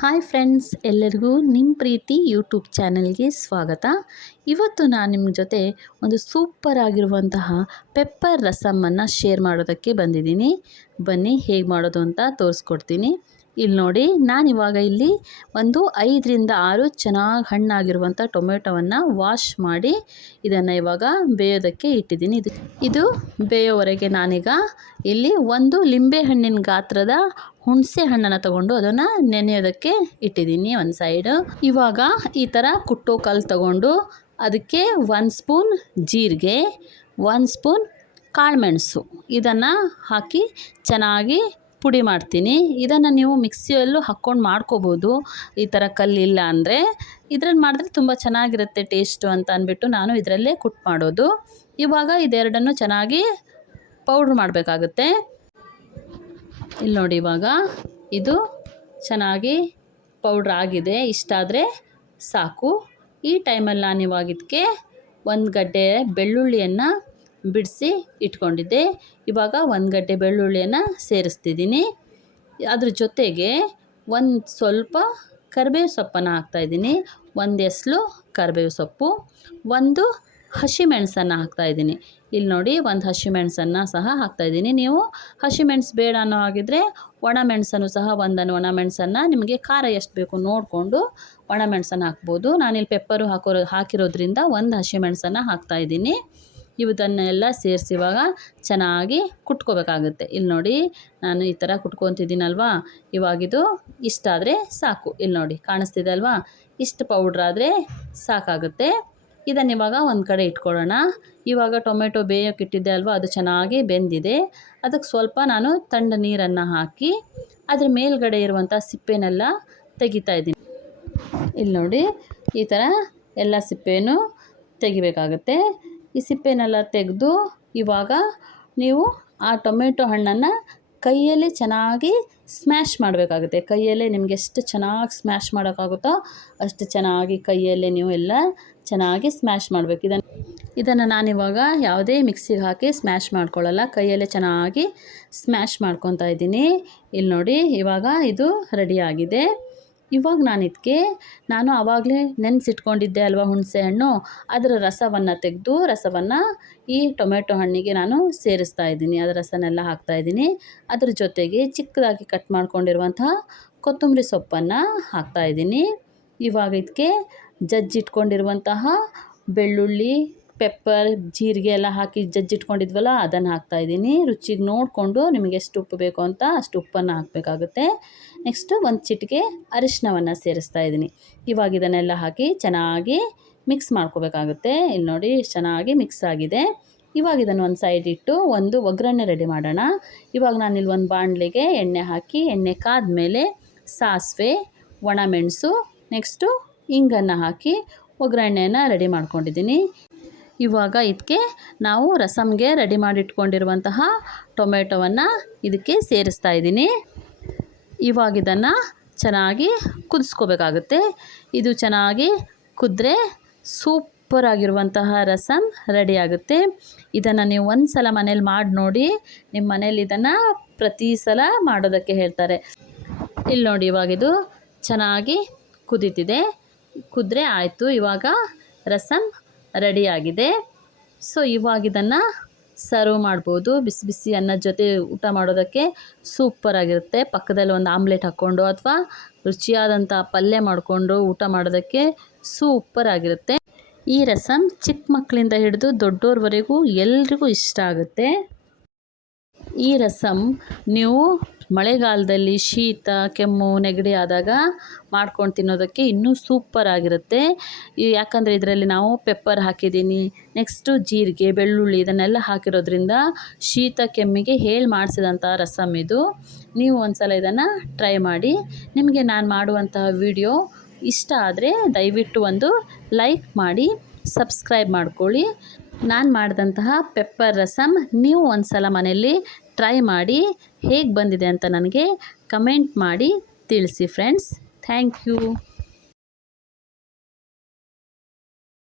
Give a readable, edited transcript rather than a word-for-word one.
Hi friends, ಎಲ್ಲರಿಗೂ ನಿಮ್ಮ ಪ್ರೀತಿ YouTube ಚಾನಲ್ಗೆ ಸ್ವಾಗತ. ಇವತ್ತು ನಾನು ನಿಮ್ಮ ಜೊತೆ ಒಂದು ಸೂಪರ್ ಆಗಿರುವಂತಹ ಪೆಪ್ಪರ್ ರಸಮನ್ನು ಶೇರ್ ಮಾಡೋದಕ್ಕೆ ಬಂದಿದ್ದೀನಿ. ಬನ್ನಿ ಹೇಗೆ ಮಾಡೋದು ಅಂತ ತೋರಿಸ್ಕೊಡ್ತೀನಿ. ಇಲ್ಲಿ ನೋಡಿ, ನಾನಿವಾಗ ಇಲ್ಲಿ ಒಂದು 5ರಿಂದ 6 ಚೆನ್ನಾಗಿ ಹಣ್ಣಾಗಿರುವಂಥ ಟೊಮೆಟೊವನ್ನು ವಾಶ್ ಮಾಡಿ ಇದನ್ನು ಇವಾಗ ಬೇಯೋದಕ್ಕೆ ಇಟ್ಟಿದ್ದೀನಿ. ಇದು ಬೇಯೋವರೆಗೆ ನಾನೀಗ ಇಲ್ಲಿ ಒಂದು ಲಿಂಬೆ ಹಣ್ಣಿನ ಗಾತ್ರದ ಹುಣಸೆ ಹಣ್ಣನ್ನು ತಗೊಂಡು ಅದನ್ನು ನೆನೆಯೋದಕ್ಕೆ ಇಟ್ಟಿದ್ದೀನಿ ಒಂದು ಸೈಡು. ಇವಾಗ ಈ ಥರ ಕುಟ್ಟೋ ಕಲ್ಲು ತಗೊಂಡು ಅದಕ್ಕೆ 1 ಸ್ಪೂನ್ ಜೀರಿಗೆ, 1 ಸ್ಪೂನ್ ಕಾಳುಮೆಣಸು ಇದನ್ನು ಹಾಕಿ ಚೆನ್ನಾಗಿ ಪುಡಿ ಮಾಡ್ತೀನಿ. ಇದನ್ನು ನೀವು ಮಿಕ್ಸಿಯಲ್ಲೂ ಹಾಕ್ಕೊಂಡು ಮಾಡ್ಕೋಬೋದು. ಈ ಥರ ಕಲ್ಲಿಲ್ಲ ಅಂದರೆ ಇದರಲ್ಲಿ ಮಾಡಿದ್ರೆ ತುಂಬ ಚೆನ್ನಾಗಿರುತ್ತೆ ಟೇಸ್ಟು ಅಂತ ಅಂದ್ಬಿಟ್ಟು ನಾನು ಇದರಲ್ಲೇ ಕುಟ್ ಮಾಡೋದು. ಇವಾಗ ಇದೆರಡನ್ನು ಚೆನ್ನಾಗಿ ಪೌಡ್ರ್ ಮಾಡಬೇಕಾಗುತ್ತೆ. ಇಲ್ಲಿ ನೋಡಿ, ಇವಾಗ ಇದು ಚೆನ್ನಾಗಿ ಪೌಡ್ರ್ ಆಗಿದೆ. ಇಷ್ಟಾದರೆ ಸಾಕು. ಈ ಟೈಮಲ್ಲಿ ನಾನು ಇವಾಗ ಇದಕ್ಕೆ 1 ಗಡ್ಡೆ ಬೆಳ್ಳುಳ್ಳಿಯನ್ನು ಬಿಡಿಸಿ ಇಟ್ಕೊಂಡಿದ್ದೆ. ಇವಾಗ 1 ಗಡ್ಡೆ ಬೆಳ್ಳುಳ್ಳಿಯನ್ನು ಸೇರಿಸ್ತಿದ್ದೀನಿ. ಅದ್ರ ಜೊತೆಗೆ ಸ್ವಲ್ಪ ಕರಿಬೇವು ಸೊಪ್ಪನ್ನು ಹಾಕ್ತಾಯಿದ್ದೀನಿ. 1 ಎಸಳು ಕರಿಬೇವು ಸೊಪ್ಪು, 1 ಹಸಿಮೆಣಸನ್ನು ಹಾಕ್ತಾಯಿದ್ದೀನಿ. ಇಲ್ಲಿ ನೋಡಿ, 1 ಹಸಿಮೆಣಸನ್ನು ಸಹ ಹಾಕ್ತಾಯಿದ್ದೀನಿ. ನೀವು ಹಸಿಮೆಣಸು ಬೇಡ ಅನ್ನೋ ಹಾಗಿದ್ರೆ ಒಣಮೆಣಸನ್ನು ಸಹ 1 ಒಣಮೆಣಸನ್ನು ನಿಮಗೆ ಖಾರ ಎಷ್ಟು ಬೇಕು ನೋಡಿಕೊಂಡು ಒಣಮೆಣಸನ್ನು ಹಾಕ್ಬೋದು. ನಾನಿಲ್ಲಿ ಪೆಪ್ಪರು ಹಾಕಿರೋದ್ರಿಂದ 1 ಹಸಿಮೆಣಸನ್ನು ಹಾಕ್ತಾಯಿದ್ದೀನಿ. ಇವನ್ನೆಲ್ಲ ಸೇರಿಸಿ ಇವಾಗ ಚೆನ್ನಾಗಿ ಕುಟ್ಕೋಬೇಕಾಗುತ್ತೆ. ಇಲ್ಲಿ ನೋಡಿ, ನಾನು ಈ ಥರ ಕುಟ್ಕೊತಿದ್ದೀನಲ್ವಾ. ಇವಾಗಿದು ಇಷ್ಟಾದರೆ ಸಾಕು. ಇಲ್ಲಿ ನೋಡಿ, ಕಾಣಿಸ್ತಿದೆ ಅಲ್ವಾ, ಇಷ್ಟು ಪೌಡ್ರಾದರೆ ಸಾಕಾಗುತ್ತೆ. ಇದನ್ನು ಇವಾಗ ಒಂದು ಕಡೆ ಇಟ್ಕೊಳ್ಳೋಣ. ಇವಾಗ ಟೊಮೆಟೊ ಬೇಯೋಕೆ ಇಟ್ಟಿದ್ದೆ ಅಲ್ವಾ, ಅದು ಚೆನ್ನಾಗಿ ಬೆಂದಿದೆ. ಅದಕ್ಕೆ ಸ್ವಲ್ಪ ನಾನು ತಣ್ಣ ನೀರನ್ನು ಹಾಕಿ ಅದ್ರ ಮೇಲ್ಗಡೆ ಇರುವಂಥ ಸಿಪ್ಪೆನೆಲ್ಲ ತೆಗಿತಾ ಇದ್ದೀನಿ. ಇಲ್ಲಿ ನೋಡಿ, ಈ ಥರ ಎಲ್ಲ ಸಿಪ್ಪೆನೂ ತೆಗಿಬೇಕಾಗುತ್ತೆ. ಈ ಸಿಪ್ಪೆನೆಲ್ಲ ತೆಗೆದು ಇವಾಗ ನೀವು ಆ ಟೊಮೆಟೊ ಹಣ್ಣನ್ನು ಕೈಯಲ್ಲೇ ಚೆನ್ನಾಗಿ ಸ್ಮ್ಯಾಶ್ ಮಾಡಬೇಕಾಗುತ್ತೆ. ಕೈಯಲ್ಲೇ ನಿಮಗೆ ಎಷ್ಟು ಚೆನ್ನಾಗಿ ಸ್ಮ್ಯಾಶ್ ಮಾಡೋಕ್ಕಾಗುತ್ತೋ ಅಷ್ಟು ಚೆನ್ನಾಗಿ ಕೈಯಲ್ಲೇ ನೀವು ಎಲ್ಲ ಚೆನ್ನಾಗಿ ಸ್ಮ್ಯಾಶ್ ಮಾಡಬೇಕು. ಇದನ್ನು ನಾನಿವಾಗ ಯಾವುದೇ ಮಿಕ್ಸಿಗೆ ಹಾಕಿ ಸ್ಮ್ಯಾಶ್ ಮಾಡ್ಕೊಳ್ಳಲ್ಲ, ಕೈಯಲ್ಲೇ ಚೆನ್ನಾಗಿ ಸ್ಮ್ಯಾಶ್ ಮಾಡ್ಕೊತಾ ಇದ್ದೀನಿ. ಇಲ್ಲಿ ನೋಡಿ, ಇವಾಗ ಇದು ರೆಡಿಯಾಗಿದೆ. ಇವಾಗ ನಾನು ಆವಾಗಲೇ ನೆನೆಸಿಟ್ಕೊಂಡಿದ್ದೆ ಅಲ್ವಾ ಹುಣಸೆ ಹಣ್ಣು, ಅದರ ರಸವನ್ನು ತೆಗೆದು ಈ ಟೊಮೆಟೊ ಹಣ್ಣಿಗೆ ನಾನು ಸೇರಿಸ್ತಾ ಇದ್ದೀನಿ. ಅದರ ರಸನೆಲ್ಲ ಹಾಕ್ತಾಯಿದ್ದೀನಿ. ಅದ್ರ ಜೊತೆಗೆ ಚಿಕ್ಕದಾಗಿ ಕಟ್ ಮಾಡ್ಕೊಂಡಿರುವಂತಹ ಕೊತ್ತಂಬರಿ ಸೊಪ್ಪನ್ನು ಹಾಕ್ತಾಯಿದ್ದೀನಿ. ಇವಾಗ ಇದಕ್ಕೆ ಜಜ್ಜಿಟ್ಕೊಂಡಿರುವಂತಹ ಬೆಳ್ಳುಳ್ಳಿ, ಪೆಪ್ಪರ್, ಜೀರಿಗೆ ಎಲ್ಲ ಹಾಕಿ ಜಜ್ಜಿಟ್ಕೊಂಡಿದ್ವಲ್ಲ ಅದನ್ನು ಹಾಕ್ತಾಯಿದ್ದೀನಿ. ರುಚಿಗೆ ನೋಡಿಕೊಂಡು ನಿಮಗೆ ಎಷ್ಟು ಉಪ್ಪು ಬೇಕು ಅಂತ ಅಷ್ಟು ಉಪ್ಪನ್ನು ಹಾಕಬೇಕಾಗುತ್ತೆ. ನೆಕ್ಸ್ಟು 1 ಚಿಟಿಕೆ ಅರಿಶಿನವನ್ನು ಸೇರಿಸ್ತಾ ಇದ್ದೀನಿ. ಇವಾಗ ಇದನ್ನೆಲ್ಲ ಹಾಕಿ ಚೆನ್ನಾಗಿ ಮಿಕ್ಸ್ ಮಾಡ್ಕೋಬೇಕಾಗುತ್ತೆ. ಇಲ್ಲಿ ನೋಡಿ, ಚೆನ್ನಾಗಿ ಮಿಕ್ಸ್ ಆಗಿದೆ. ಇವಾಗ ಇದನ್ನು ಒಂದು ಸೈಡ್ ಇಟ್ಟು ಒಂದು ಒಗ್ಗರಣೆ ರೆಡಿ ಮಾಡೋಣ. ಇವಾಗ ನಾನಿಲ್ಲಿ ಒಂದು ಬಾಣಲೆಗೆ ಎಣ್ಣೆ ಹಾಕಿ, ಎಣ್ಣೆ ಕಾದ್ಮೇಲೆ ಸಾಸಿವೆ, ಒಣಮೆಣಸು, ನೆಕ್ಸ್ಟು ಇಂಗನ್ನು ಹಾಕಿ ಒಗ್ಗರಣೆಯನ್ನು ರೆಡಿ ಮಾಡ್ಕೊಂಡಿದ್ದೀನಿ. ಇವಾಗ ಇದಕ್ಕೆ ನಾವು ರಸಮ್ಗೆ ರೆಡಿ ಮಾಡಿಟ್ಕೊಂಡಿರುವಂತಹ ಟೊಮೆಟೊವನ್ನು ಇದಕ್ಕೆ ಸೇರಿಸ್ತಾ ಇದ್ದೀನಿ. ಇವಾಗ ಇದನ್ನು ಚೆನ್ನಾಗಿ ಕುದಿಸ್ಕೋಬೇಕಾಗುತ್ತೆ. ಇದು ಚೆನ್ನಾಗಿ ಕುದ್ರೆ ಸೂಪರ್ ಆಗಿರುವಂತಹ ರಸಮ್ ರೆಡಿ ಆಗುತ್ತೆ. ಇದನ್ನು ನೀವು ಒಂದು ಸಲ ಮನೇಲಿ ಮಾಡಿ ನೋಡಿ. ನಿಮ್ಮ ಮನೇಲಿ ಇದನ್ನು ಪ್ರತಿ ಸಲ ಮಾಡೋದಕ್ಕೆ ಹೇಳ್ತಾರೆ. ಇಲ್ಲಿ ನೋಡಿ, ಇವಾಗ ಇದು ಚೆನ್ನಾಗಿ ಕುದೀತಿದೆ. ಕುದ್ರೆ ಆಯಿತು. ಇವಾಗ ರಸಮ್ ರೆಡಿಯಾಗಿದೆ. ಸೊ ಇವಾಗ ಇದನ್ನು ಸರ್ವ್ ಮಾಡ್ಬೋದು. ಬಿಸಿ ಬಿಸಿ ಅನ್ನದ ಜೊತೆ ಊಟ ಮಾಡೋದಕ್ಕೆ ಸೂಪರಾಗಿರುತ್ತೆ. ಪಕ್ಕದಲ್ಲಿ ಒಂದು ಆಮ್ಲೆಟ್ ಹಾಕ್ಕೊಂಡು ಅಥವಾ ರುಚಿಯಾದಂಥ ಪಲ್ಯ ಮಾಡಿಕೊಂಡು ಊಟ ಮಾಡೋದಕ್ಕೆ ಸೂಪರಾಗಿರುತ್ತೆ. ಈ ರಸಮ್ ಚಿಕ್ಕ ಮಕ್ಕಳಿಂದ ಹಿಡಿದು ದೊಡ್ಡೋರ್ವರೆಗೂ ಎಲ್ರಿಗೂ ಇಷ್ಟ ಆಗುತ್ತೆ. ಈ ರಸಮ್ ನೀವು ಮಳೆಗಾಲದಲ್ಲಿ ಶೀತ, ಕೆಮ್ಮು, ನೆಗಡಿ ಆದಾಗ ಮಾಡ್ಕೊಂಡು ತಿನ್ನೋದಕ್ಕೆ ಇನ್ನೂ ಸೂಪರ್ ಆಗಿರುತ್ತೆ. ಯಾಕಂದರೆ ಇದರಲ್ಲಿ ನಾವು ಪೆಪ್ಪರ್ ಹಾಕಿದ್ದೀನಿ, ನೆಕ್ಸ್ಟು ಜೀರಿಗೆ, ಬೆಳ್ಳುಳ್ಳಿ ಇದನ್ನೆಲ್ಲ ಹಾಕಿರೋದ್ರಿಂದ ಶೀತ ಕೆಮ್ಮಿಗೆ ಮಾಡಿಸಿದಂಥ ರಸಮ್ ಇದು. ನೀವು ಒಂದು ಸಲ ಇದನ್ನು ಟ್ರೈ ಮಾಡಿ. ನಿಮಗೆ ನಾನು ಮಾಡುವಂತಹ ವಿಡಿಯೋ ಇಷ್ಟ ಆದರೆ ದಯವಿಟ್ಟು ಒಂದು ಲೈಕ್ ಮಾಡಿ, ಸಬ್ಸ್ಕ್ರೈಬ್ ಮಾಡ್ಕೊಳ್ಳಿ. ನಾನು ಮಾಡಿದಂತಹ ಪೆಪ್ಪರ್ ರಸಮ್ ನೀವು ಒಂದು ಸಲ ಮನೆಯಲ್ಲಿ ಟ್ರೈ ಮಾಡಿ ಹೇಗೆ ಬಂದಿದೆ ಅಂತ ನನಗೆ ಕಮೆಂಟ್ ಮಾಡಿ ತಿಳಿಸಿ ಫ್ರೆಂಡ್ಸ್. Thank you.